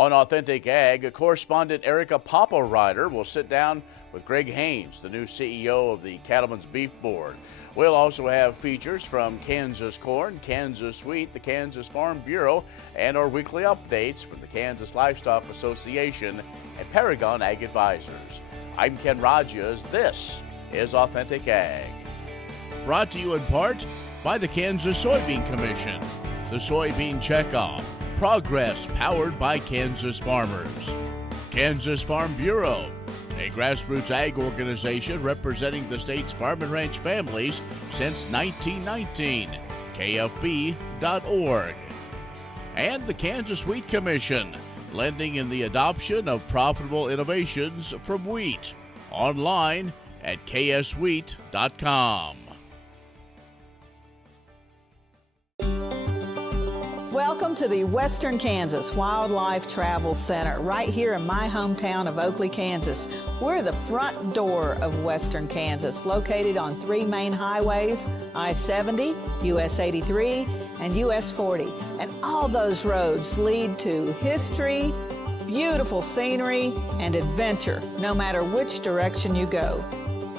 On Authentic Ag, correspondent Erika Poppelreiter will sit down with Greg Haynes, the new CEO of the Cattlemen's Beef Board. We'll also have features from Kansas Corn, Kansas Wheat, the Kansas Farm Bureau, and our weekly updates from the Kansas Livestock Association and Paragon Ag Advisors. I'm Ken Rahjes. This is Authentic Ag. Brought to you in part by the Kansas Soybean Commission, the Soybean Checkoff, progress powered by Kansas farmers. Kansas Farm Bureau, a grassroots ag organization representing the state's farm and ranch families since 1919, kfb.org. And the Kansas Wheat Commission, lending in the adoption of profitable innovations from wheat, online at kswheat.com. Welcome to the Western Kansas Wildlife Travel Center, right here in my hometown of Oakley, Kansas. We're the front door of Western Kansas, located on three main highways, I-70, US 83, and US 40. And all those roads lead to history, beautiful scenery, and adventure, no matter which direction you go.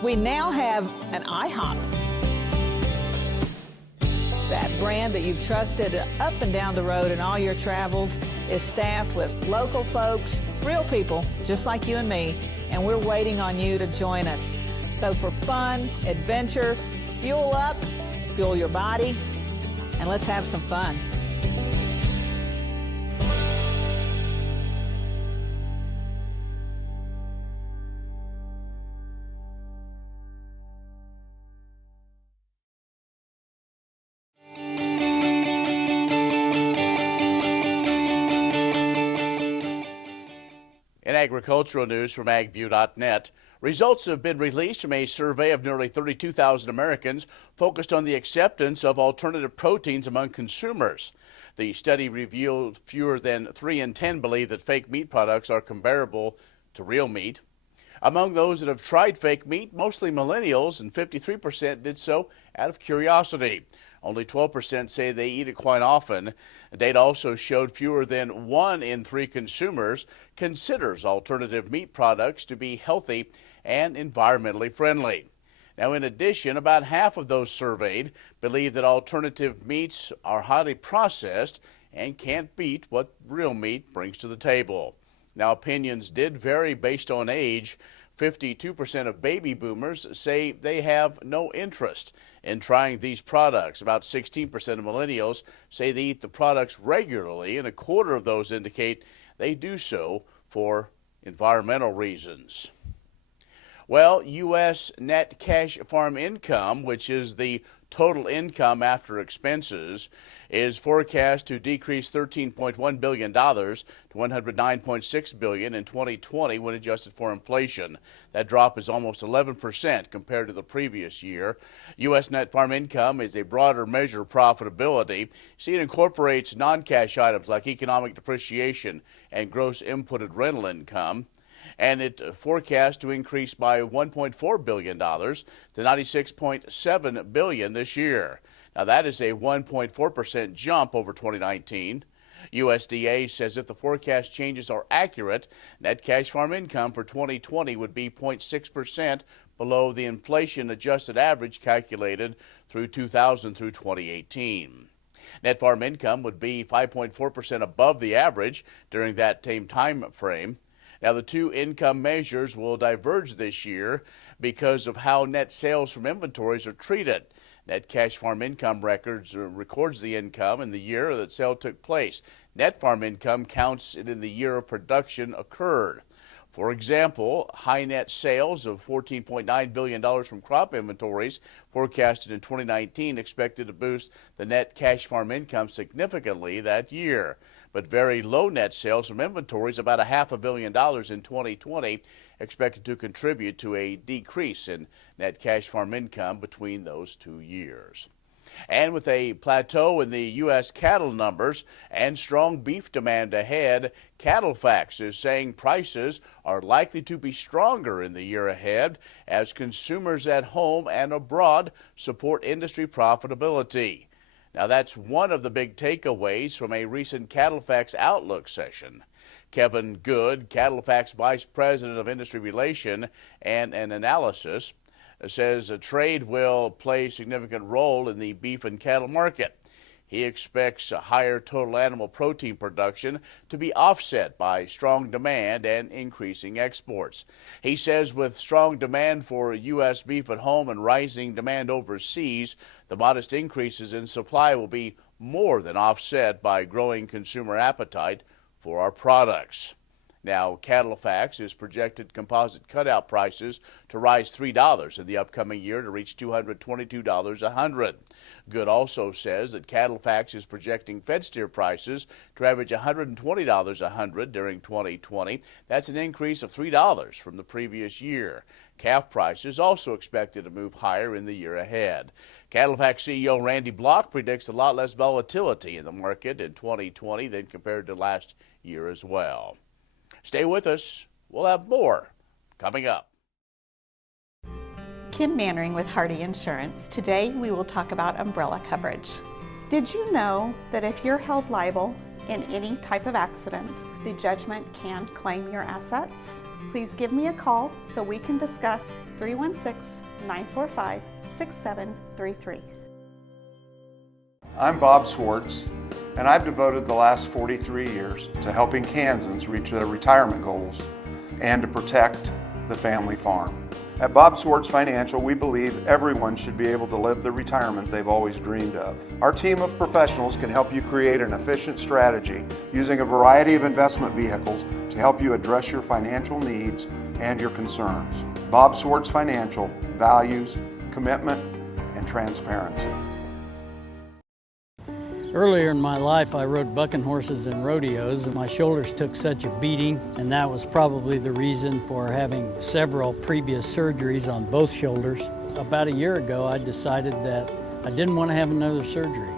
We now have an IHOP. That brand that you've trusted up and down the road in all your travels is staffed with local folks, real people, just like you and me, and we're waiting on you to join us. So for fun, adventure, fuel up, fuel your body, and let's have some fun. In agricultural news from agview.net, results have been released from a survey of nearly 32,000 Americans focused on the acceptance of alternative proteins among consumers. The study revealed fewer than 3 in 10 believe that fake meat products are comparable to real meat. Among those that have tried fake meat, mostly millennials, and 53% did so out of curiosity. Only 12% say they eat it quite often. Data also showed fewer than 1 in 3 consumers considers alternative meat products to be healthy and environmentally friendly. Now, in addition, about half of those surveyed believe that alternative meats are highly processed and can't beat what real meat brings to the table. Now, opinions did vary based on age. 52% of baby boomers say they have no interest in trying these products. About 16% of millennials say they eat the products regularly, and a quarter of those indicate they do so for environmental reasons. Well, U.S. net cash farm income, which is the total income after expenses, is forecast to decrease $13.1 billion to $109.6 billion in 2020 when adjusted for inflation. That drop is almost 11% compared to the previous year. U.S. net farm income is a broader measure of profitability. See, it incorporates non-cash items like economic depreciation and gross inputted rental income. And it forecast to increase by $1.4 billion to $96.7 billion this year. Now, that is a 1.4% jump over 2019. USDA says if the forecast changes are accurate, net cash farm income for 2020 would be 0.6% below the inflation-adjusted average calculated through 2000 through 2018. Net farm income would be 5.4% above the average during that same time frame. Now, the two income measures will diverge this year because of how net sales from inventories are treated. Net cash farm income records the income in the year that sale took place. Net farm income counts it in the year of production occurred. For example, high net sales of $14.9 billion from crop inventories forecasted in 2019 expected to boost the net cash farm income significantly that year. But very low net sales from inventories, about $500 million in 2020, expected to contribute to a decrease in net cash farm income between those 2 years. And with a plateau in the U.S. cattle numbers and strong beef demand ahead, CattleFax is saying prices are likely to be stronger in the year ahead as consumers at home and abroad support industry profitability. Now, that's one of the big takeaways from a recent Cattlefax Outlook session. Kevin Good, Cattlefax Vice President of Industry Relation and Analysis, says trade will play a significant role in the beef and cattle market. He expects a higher total animal protein production to be offset by strong demand and increasing exports. He says with strong demand for U.S. beef at home and rising demand overseas, the modest increases in supply will be more than offset by growing consumer appetite for our products. Now, Cattlefax is projected composite cutout prices to rise $3 in the upcoming year to reach $222 a hundred. Good also says that Cattlefax is projecting fed steer prices to average $120 a hundred during 2020. That's an increase of $3 from the previous year. Calf prices also expected to move higher in the year ahead. Cattlefax CEO Randy Block predicts a lot less volatility in the market in 2020 than compared to last year as well. Stay with us. We'll have more coming up. Kim Mannering with Hardy Insurance. Today we will talk about umbrella coverage. Did you know that if you're held liable in any type of accident, the judgment can claim your assets? Please give me a call so we can discuss. 316-945-6733. I'm Bob Swartz, and I've devoted the last 43 years to helping Kansans reach their retirement goals and to protect the family farm. At Bob Swartz Financial, we believe everyone should be able to live the retirement they've always dreamed of. Our team of professionals can help you create an efficient strategy using a variety of investment vehicles to help you address your financial needs and your concerns. Bob Swartz Financial values commitment and transparency. Earlier in my life, I rode bucking horses in rodeos, and my shoulders took such a beating, and that was probably the reason for having several previous surgeries on both shoulders. About a year ago, I decided that I didn't want to have another surgery,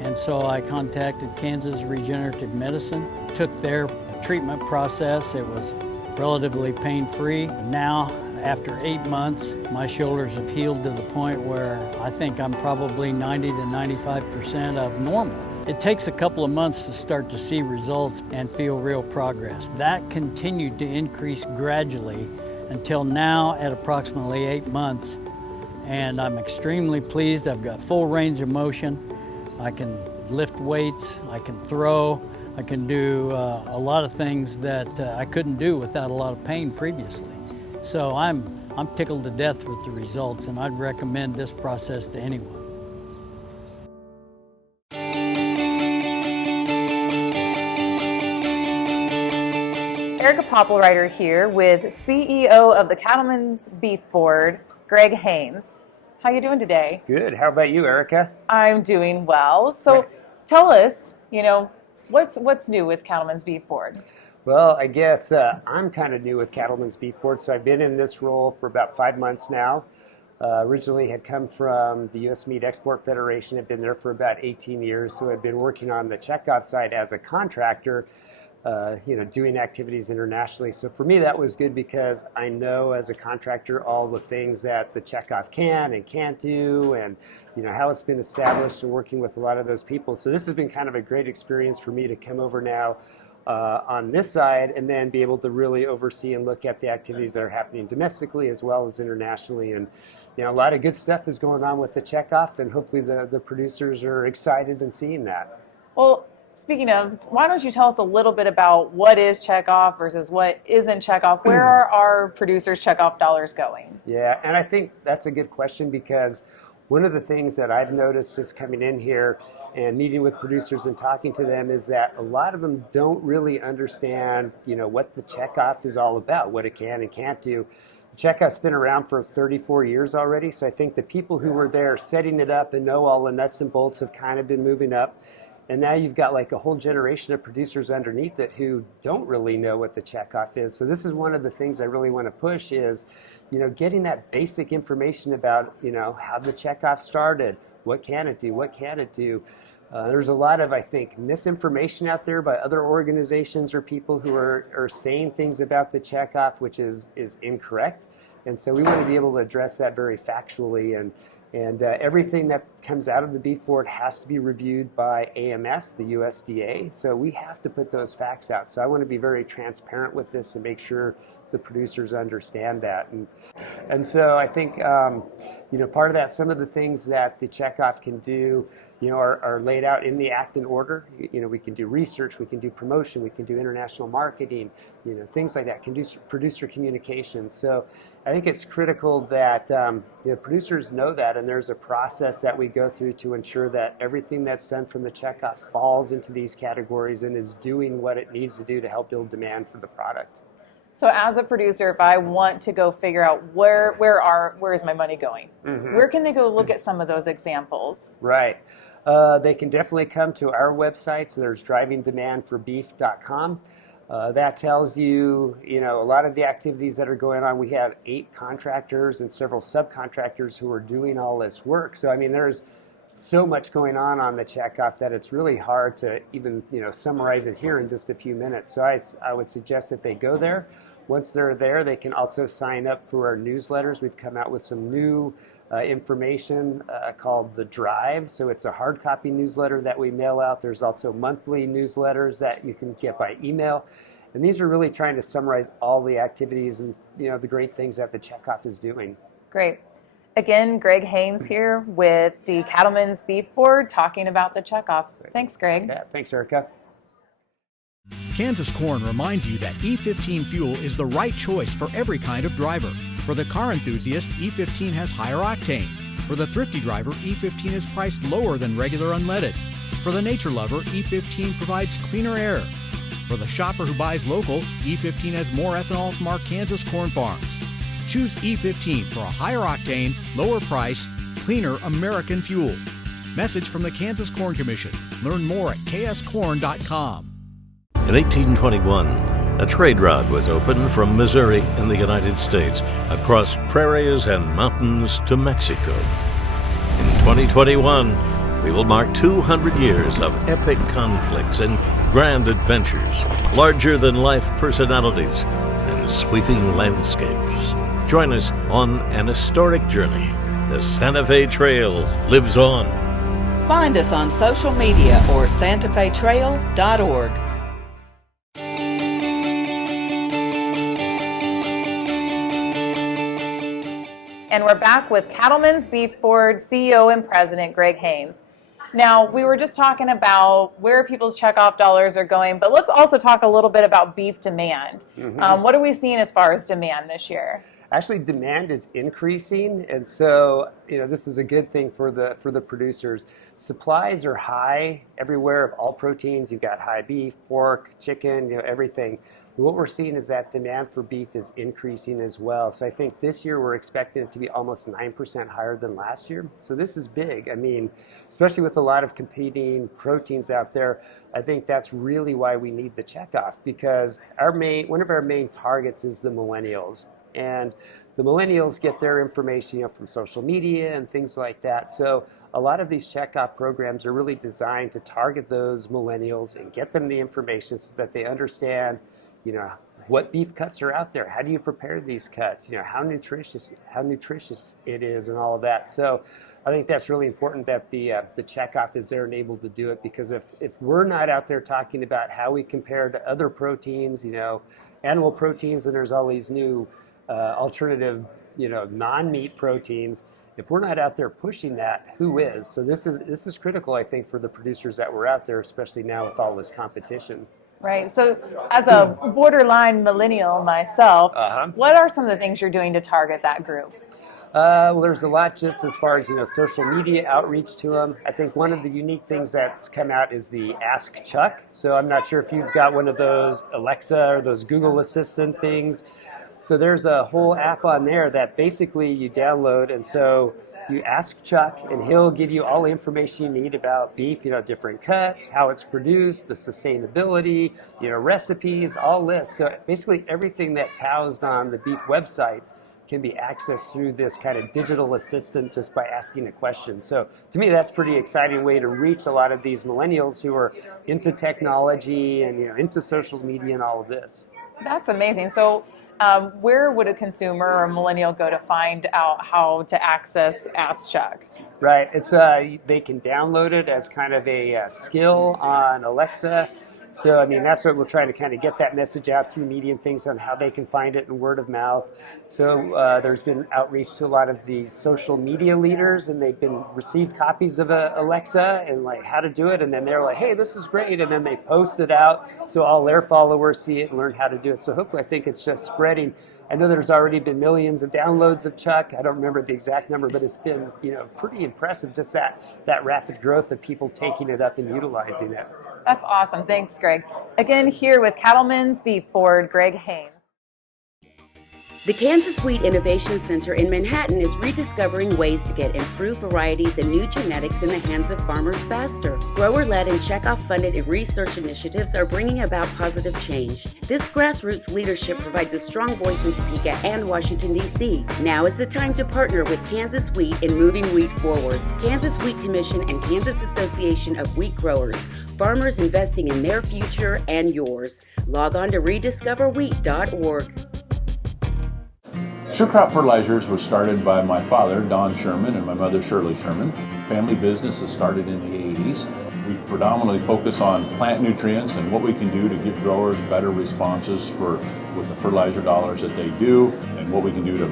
and so I contacted Kansas Regenerative Medicine, took their treatment process. It was relatively pain-free. Now, after 8 months, my shoulders have healed to the point where I think I'm probably 90 to 95% of normal. It takes a couple of months to start to see results and feel real progress. That continued to increase gradually until now at approximately 8 months. And I'm extremely pleased. I've got full range of motion. I can lift weights, I can throw, I can do a lot of things that I couldn't do without a lot of pain previously. So I'm tickled to death with the results, and I'd recommend this process to anyone. Erika Poppelreiter here with CEO of the Cattlemen's Beef Board, Greg Haynes. How you doing today? Good. How about you, Erika? I'm doing well. So tell us, what's new with Cattlemen's Beef Board? Well, I guess I'm kind of new with Cattlemen's Beef Board, so I've been in this role for about 5 months now. Originally had come from the U.S. Meat Export Federation, had been there for about 18 years, so I've been working on the checkoff side as a contractor, doing activities internationally. So for me, that was good because I know as a contractor all the things that the checkoff can and can't do, and how it's been established, and working with a lot of those people. So this has been kind of a great experience for me to come over now on this side, and then be able to really oversee and look at the activities that are happening domestically as well as internationally. And a lot of good stuff is going on with the checkoff, and hopefully the producers are excited in seeing that. Well, speaking of, why don't you tell us a little bit about what is checkoff versus what isn't checkoff? Where are our producers' checkoff dollars going? Yeah, and I think that's a good question, because one of the things that I've noticed just coming in here and meeting with producers and talking to them is that a lot of them don't really understand, what the checkoff is all about, what it can and can't do. The checkoff's been around for 34 years already, so I think the people who were there setting it up and know all the nuts and bolts have kind of been moving up. And now you've got like a whole generation of producers underneath it who don't really know what the checkoff is. So this is one of the things I really want to push is, getting that basic information about, how the checkoff started, what can it do, what can't it do. There's a lot of, I think, misinformation out there by other organizations or people who are saying things about the checkoff which is incorrect. And so we want to be able to address that very factually, and everything that comes out of the beef board has to be reviewed by AMS, the USDA. So we have to put those facts out. So I want to be very transparent with this and make sure the producers understand that. And so I think, part of that, some of the things that the checkoff can do, are laid out in the act and order. We can do research, we can do promotion, we can do international marketing, things like that, can do producer communication. So I think it's critical that producers know that, and there's a process that we go through to ensure that everything that's done from the checkoff falls into these categories and is doing what it needs to do to help build demand for the product. So as a producer, if I want to go figure out where is my money going, where can they go look at some of those examples? Right. They can definitely come to our website. So there's drivingdemandforbeef.com. That tells you, a lot of the activities that are going on. We have 8 contractors and several subcontractors who are doing all this work. So, there's so much going on the checkoff that it's really hard to even, summarize it here in just a few minutes. So I would suggest that they go there. Once they're there, they can also sign up for our newsletters. We've come out with some new information called The Drive. So it's a hard copy newsletter that we mail out. There's also monthly newsletters that you can get by email. And these are really trying to summarize all the activities and, the great things that the checkoff is doing. Great. Again, Greg Haynes here with the Cattlemen's Beef Board talking about the checkoff. Thanks, Greg. Yeah, thanks, Erika. Kansas Corn reminds you that E15 fuel is the right choice for every kind of driver. For the car enthusiast, E15 has higher octane. For the thrifty driver, E15 is priced lower than regular unleaded. For the nature lover, E15 provides cleaner air. For the shopper who buys local, E15 has more ethanol from our Kansas corn farms. Choose E15 for a higher octane, lower price, cleaner American fuel. Message from the Kansas Corn Commission. Learn more at kscorn.com. In 1821, a trade route was opened from Missouri in the United States across prairies and mountains to Mexico. In 2021, we will mark 200 years of epic conflicts and grand adventures, larger-than-life personalities, and sweeping landscapes. Join us on an historic journey. The Santa Fe Trail lives on. Find us on social media or santafetrail.org. And we're back with Cattlemen's Beef Board CEO and President Greg Haynes. Now, we were just talking about where people's checkoff dollars are going, but let's also talk a little bit about beef demand. What are we seeing as far as demand this year? Actually, demand is increasing, and so this is a good thing for the producers. Supplies are high everywhere of all proteins. You've got high beef, pork, chicken, everything. What we're seeing is that demand for beef is increasing as well. So I think this year we're expecting it to be almost 9% higher than last year. So this is big. Especially with a lot of competing proteins out there, I think that's really why we need the checkoff, because one of our main targets is the millennials. And the millennials get their information from social media and things like that. So a lot of these checkoff programs are really designed to target those millennials and get them the information so that they understand what beef cuts are out there. How do you prepare these cuts? How nutritious it is and all of that. So I think that's really important that the checkoff is there and able to do it, because if we're not out there talking about how we compare to other proteins, animal proteins, and there's all these new alternative, non-meat proteins. If we're not out there pushing that, who is? So this is critical, I think, for the producers that were out there, especially now with all this competition. Right. So as a borderline millennial myself, what are some of the things you're doing to target that group? Well, there's a lot just as far as, social media outreach to them. I think one of the unique things that's come out is the Ask Chuck. So I'm not sure if you've got one of those Alexa or those Google Assistant things. So there's a whole app on there that basically you download, and so you ask Chuck, and he'll give you all the information you need about beef, different cuts, how it's produced, the sustainability, recipes, all this. So basically everything that's housed on the beef websites can be accessed through this kind of digital assistant just by asking a question. So to me, that's a pretty exciting way to reach a lot of these millennials who are into technology and into social media and all of this. That's amazing. So Where would a consumer or a millennial go to find out how to access Ask Chuck? Right. It's they can download it as kind of a skill on Alexa. So, I mean, that's what we're trying to kind of get that message out through media and things on how they can find it and word of mouth. So there's been outreach to a lot of the social media leaders, and they've been received copies of Alexa and like how to do it. And then they're like, hey, this is great. And then they post it out so all their followers see it and learn how to do it. So hopefully, I think it's just spreading. I know there's already been millions of downloads of Chuck. I don't remember the exact number, but it's been, pretty impressive, just that rapid growth of people taking it up and utilizing it. That's awesome. Thanks, Greg. Again, here with Cattlemen's Beef Board, Greg Haynes. The Kansas Wheat Innovation Center in Manhattan is rediscovering ways to get improved varieties and new genetics in the hands of farmers faster. Grower-led and checkoff-funded research initiatives are bringing about positive change. This grassroots leadership provides a strong voice in Topeka and Washington, D.C. Now is the time to partner with Kansas Wheat in moving wheat forward. Kansas Wheat Commission and Kansas Association of Wheat Growers. Farmers investing in their future and yours. Log on to rediscoverwheat.org. Sure Crop Fertilizers was started by my father, Don Sherman, and my mother, Shirley Sherman. Family business that started in the 80s. We predominantly focus on plant nutrients and what we can do to give growers better responses with the fertilizer dollars that they do, and what we can do to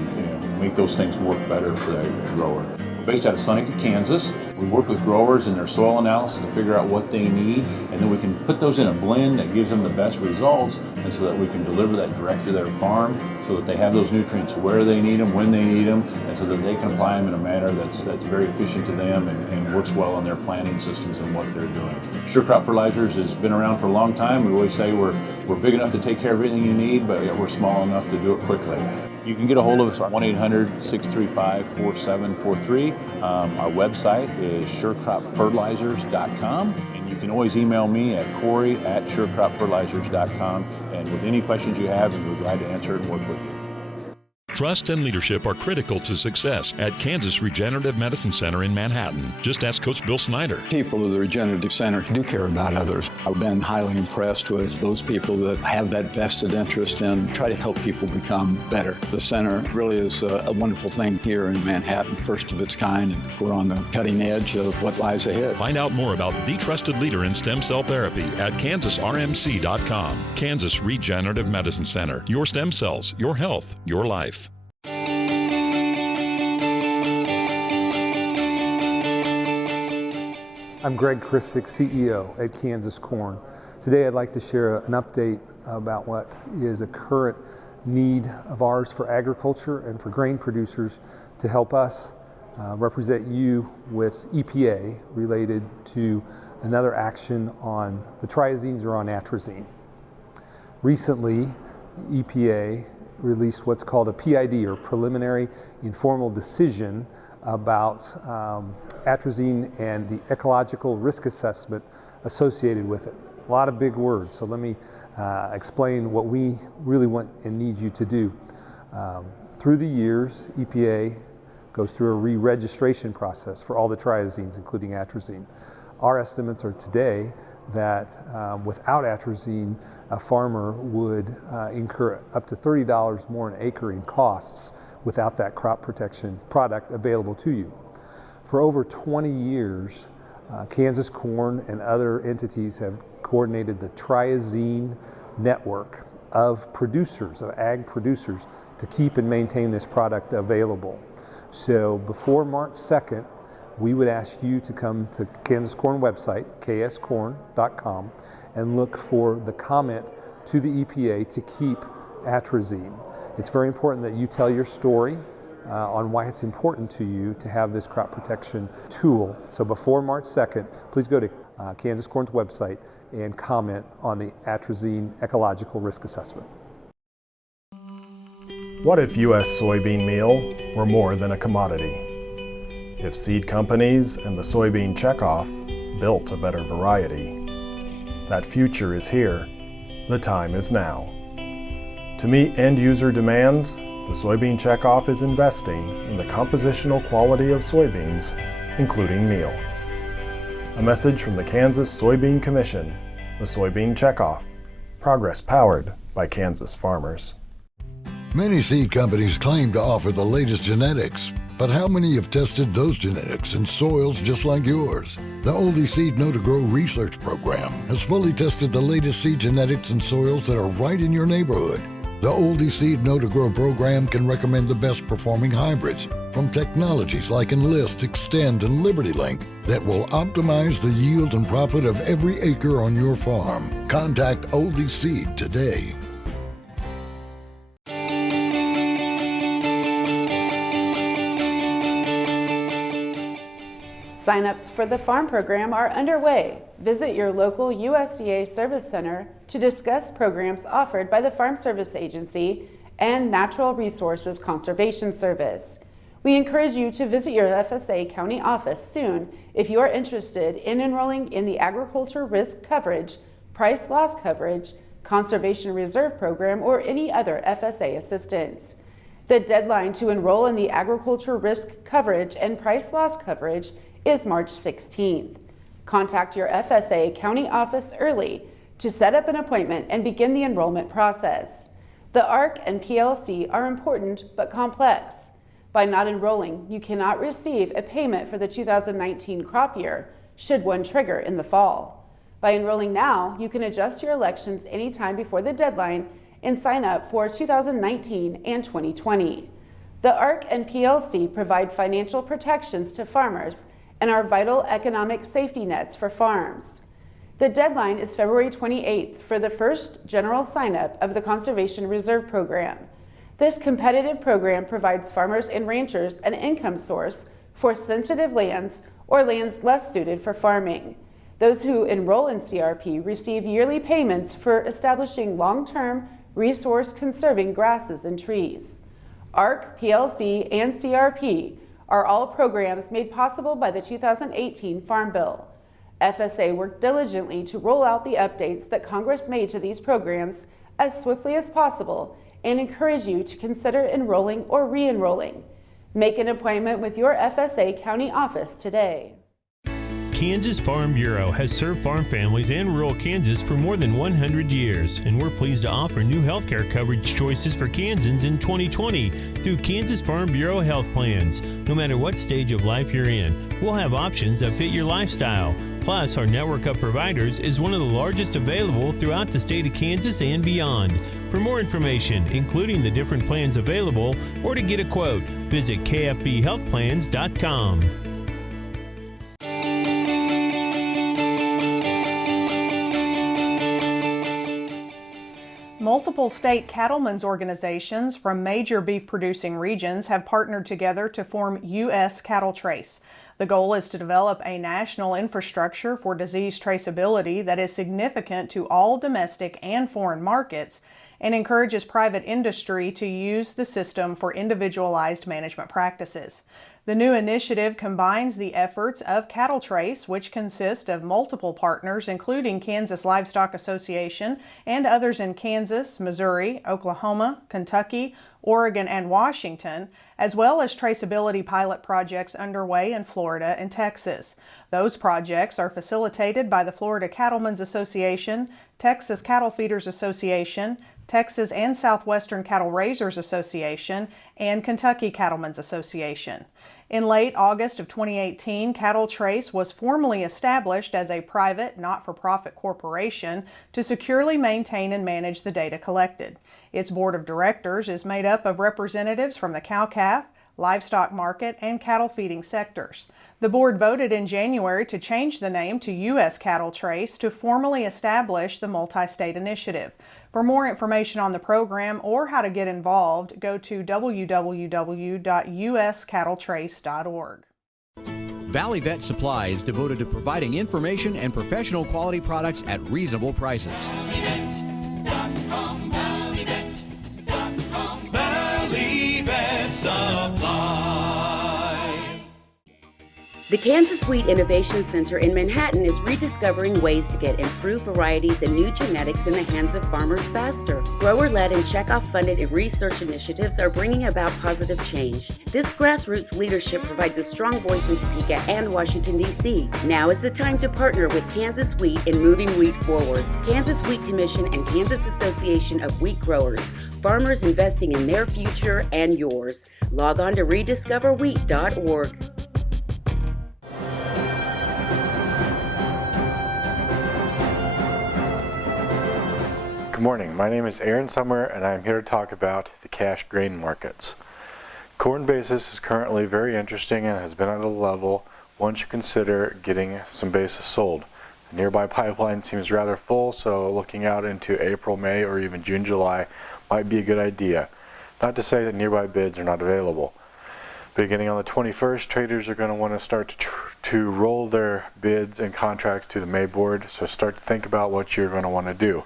make those things work better for the grower. We're based out of Seneca, Kansas. We work with growers in their soil analysis to figure out what they need, and then we can put those in a blend that gives them the best results, and so that we can deliver that direct to their farm so that they have those nutrients where they need them, when they need them, and so that they can apply them in a manner that's very efficient to them and works well on their planting systems and what they're doing. Sure Crop Fertilizers has been around for a long time. We always say we're big enough to take care of everything you need, but yet we're small enough to do it quickly. You can get a hold of us at 1-800-635-4743. Our website is surecropfertilizers.com, and you can always email me at Corey@surecropfertilizers.com, and with any questions you have, we'll be glad to answer it and work with you. Trust and leadership are critical to success at Kansas Regenerative Medicine Center in Manhattan. Just ask Coach Bill Snyder. People of the Regenerative Center do care about others. I've been highly impressed with those people that have that vested interest and try to help people become better. The center really is a wonderful thing here in Manhattan, first of its kind, and we're on the cutting edge of what lies ahead. Find out more about the trusted leader in stem cell therapy at kansasrmc.com. Kansas Regenerative Medicine Center. Your stem cells, your health, your life. I'm Greg Krissick, CEO at Kansas Corn. Today I'd like to share an update about what is a current need of ours for agriculture and for grain producers to help us represent you with EPA related to another action on the triazines or on atrazine. Recently, EPA released what's called a PID, or preliminary informal decision, about atrazine and the ecological risk assessment associated with it. A lot of big words, so let me explain what we really want and need you to do. Through the years, EPA goes through a re-registration process for all the triazines, including atrazine. Our estimates are today that without atrazine, a farmer would incur up to $30 more an acre in costs without that crop protection product available to you. For over 20 years, Kansas Corn and other entities have coordinated the triazine network of producers, of ag producers, to keep and maintain this product available. So before March 2nd, we would ask you to come to Kansas Corn website, kscorn.com, and look for the comment to the EPA to keep atrazine. It's very important that you tell your story on why it's important to you to have this crop protection tool. So before March 2nd, please go to Kansas Corn's website and comment on the atrazine ecological risk assessment. What if U.S. soybean meal were more than a commodity? If seed companies and the soybean checkoff built a better variety? That future is here. The time is now. To meet end-user demands, the soybean checkoff is investing in the compositional quality of soybeans, including meal. A message from the Kansas Soybean Commission, the Soybean Checkoff. Progress powered by Kansas farmers. Many seed companies claim to offer the latest genetics, but how many have tested those genetics in soils just like yours? The Oldie Seed Know to Grow research program has fully tested the latest seed genetics in soils that are right in your neighborhood. The Oldie Seed Know to Grow program can recommend the best performing hybrids from technologies like Enlist, Extend, and Liberty Link that will optimize the yield and profit of every acre on your farm. Contact Oldie Seed today. Sign-ups for the farm program are underway. Visit your local USDA Service Center to discuss programs offered by the Farm Service Agency and Natural Resources Conservation Service. We encourage you to visit your FSA county office soon if you are interested in enrolling in the Agriculture Risk Coverage, Price Loss Coverage, Conservation Reserve Program, or any other FSA assistance. The deadline to enroll in the Agriculture Risk Coverage and Price Loss Coverage is March 16th. Contact your FSA county office early to set up an appointment and begin the enrollment process. The ARC and PLC are important but complex. By not enrolling, you cannot receive a payment for the 2019 crop year, should one trigger in the fall. By enrolling now, you can adjust your elections anytime before the deadline and sign up for 2019 and 2020. The ARC and PLC provide financial protections to farmers and are vital economic safety nets for farms. The deadline is February 28th for the first general sign-up of the Conservation Reserve Program. This competitive program provides farmers and ranchers an income source for sensitive lands or lands less suited for farming. Those who enroll in CRP receive yearly payments for establishing long-term resource-conserving grasses and trees. ARC, PLC, and CRP are all programs made possible by the 2018 Farm Bill. FSA worked diligently to roll out the updates that Congress made to these programs as swiftly as possible and encourage you to consider enrolling or re-enrolling. Make an appointment with your FSA county office today. Kansas Farm Bureau has served farm families and rural Kansas for more than 100 years, and we're pleased to offer new healthcare coverage choices for Kansans in 2020 through Kansas Farm Bureau health plans. No matter what stage of life you're in, we'll have options that fit your lifestyle. Plus, our network of providers is one of the largest available throughout the state of Kansas and beyond. For more information, including the different plans available, or to get a quote, visit kfbhealthplans.com. Multiple state cattlemen's organizations from major beef-producing regions have partnered together to form U.S. Cattle Trace. The goal is to develop a national infrastructure for disease traceability that is significant to all domestic and foreign markets and encourages private industry to use the system for individualized management practices. The new initiative combines the efforts of Cattle Trace, which consist of multiple partners, including Kansas Livestock Association and others in Kansas, Missouri, Oklahoma, Kentucky, Oregon, and Washington, as well as traceability pilot projects underway in Florida and Texas. Those projects are facilitated by the Florida Cattlemen's Association, Texas Cattle Feeders Association, Texas and Southwestern Cattle Raisers Association, and Kentucky Cattlemen's Association. In late August of 2018, Cattle Trace was formally established as a private, not-for-profit corporation to securely maintain and manage the data collected. Its board of directors is made up of representatives from the cow-calf, livestock market, and cattle feeding sectors. The board voted in January to change the name to U.S. Cattle Trace to formally establish the multi-state initiative. For more information on the program or how to get involved, go to www.uscattletrace.org. Valley Vet Supply is devoted to providing information and professional quality products at reasonable prices. Valley Vet Supply. The Kansas Wheat Innovation Center in Manhattan is rediscovering ways to get improved varieties and new genetics in the hands of farmers faster. Grower-led and checkoff-funded research initiatives are bringing about positive change. This grassroots leadership provides a strong voice in Topeka and Washington, D.C. Now is the time to partner with Kansas Wheat in moving wheat forward. Kansas Wheat Commission and Kansas Association of Wheat Growers. Farmers investing in their future and yours. Log on to rediscoverwheat.org. Good morning, my name is Aaron Summer and I'm here to talk about the cash grain markets. Corn basis is currently very interesting and has been at a level one should consider getting some basis sold. The nearby pipeline seems rather full, so looking out into April, May, or even June, July might be a good idea. Not to say that nearby bids are not available. Beginning on the 21st, traders are going to want to start to roll their bids and contracts to the May board, so start to think about what you're going to want to do.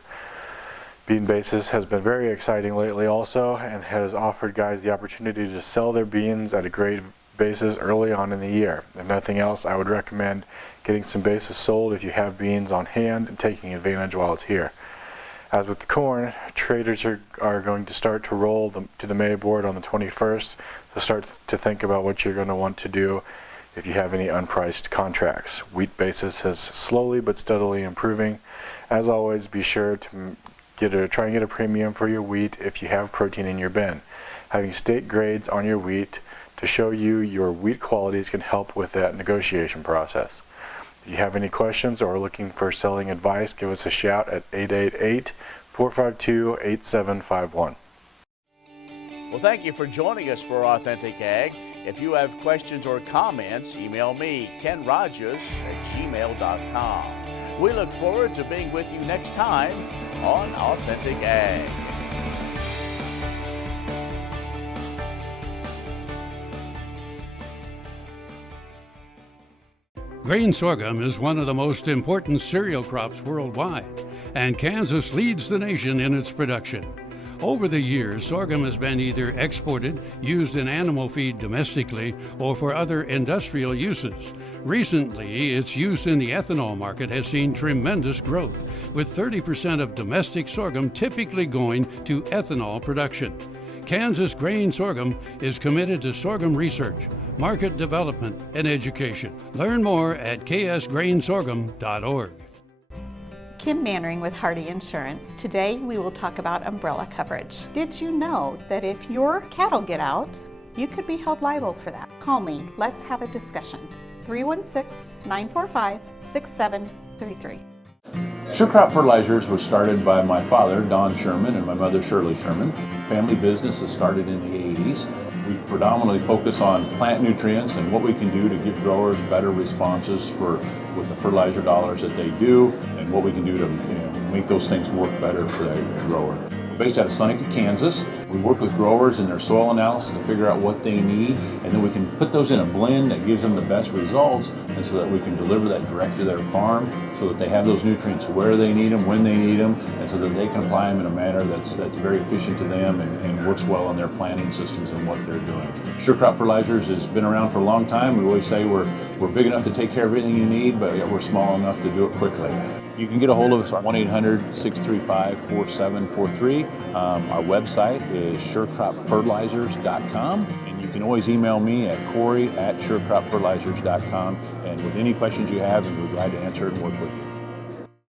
Bean basis has been very exciting lately also and has offered guys the opportunity to sell their beans at a great basis early on in the year. If nothing else, I would recommend getting some basis sold if you have beans on hand and taking advantage while it's here. As with the corn, traders are going to start to roll to the May board on the 21st to start to think about what you're going to want to do if you have any unpriced contracts. Wheat basis is slowly but steadily improving. As always, be sure to try and get a premium for your wheat if you have protein in your bin. Having state grades on your wheat to show you your wheat qualities can help with that negotiation process. If you have any questions or are looking for selling advice, give us a shout at 888-452-8751. Well, thank you for joining us for Authentic Ag. If you have questions or comments, email me, Ken Rahjes @gmail.com. We look forward to being with you next time on Authentic Ag. Grain sorghum is one of the most important cereal crops worldwide, and Kansas leads the nation in its production. Over the years, sorghum has been either exported, used in animal feed domestically, or for other industrial uses. Recently, its use in the ethanol market has seen tremendous growth, with 30% of domestic sorghum typically going to ethanol production. Kansas Grain Sorghum is committed to sorghum research, market development, and education. Learn more at ksgrainsorghum.org. Kim Mannering with Hardy Insurance. Today we will talk about umbrella coverage. Did you know that if your cattle get out, you could be held liable for that? Call me. Let's have a discussion. 316-945-6733. Sure Crop Fertilizers was started by my father, Don Sherman, and my mother, Shirley Sherman. Family business that started in the 80s. We predominantly focus on plant nutrients and what we can do to give growers better responses with the fertilizer dollars that they do, and what we can do to make those things work better for the grower. We're based out of Seneca, Kansas. We work with growers in their soil analysis to figure out what they need, and then we can put those in a blend that gives them the best results, and so that we can deliver that direct to their farm so that they have those nutrients where they need them, when they need them, and so that they can apply them in a manner that's very efficient to them and works well in their planting systems and what they're doing. Sure Crop Fertilizers has been around for a long time. We always say we're big enough to take care of everything you need, but yet we're small enough to do it quickly. You can get a hold of us at 1-800-635-4743. Our website is surecropfertilizers.com, and you can always email me at Corey@surecropfertilizers.com, and with any questions you have, we'd be glad to answer it and work with you.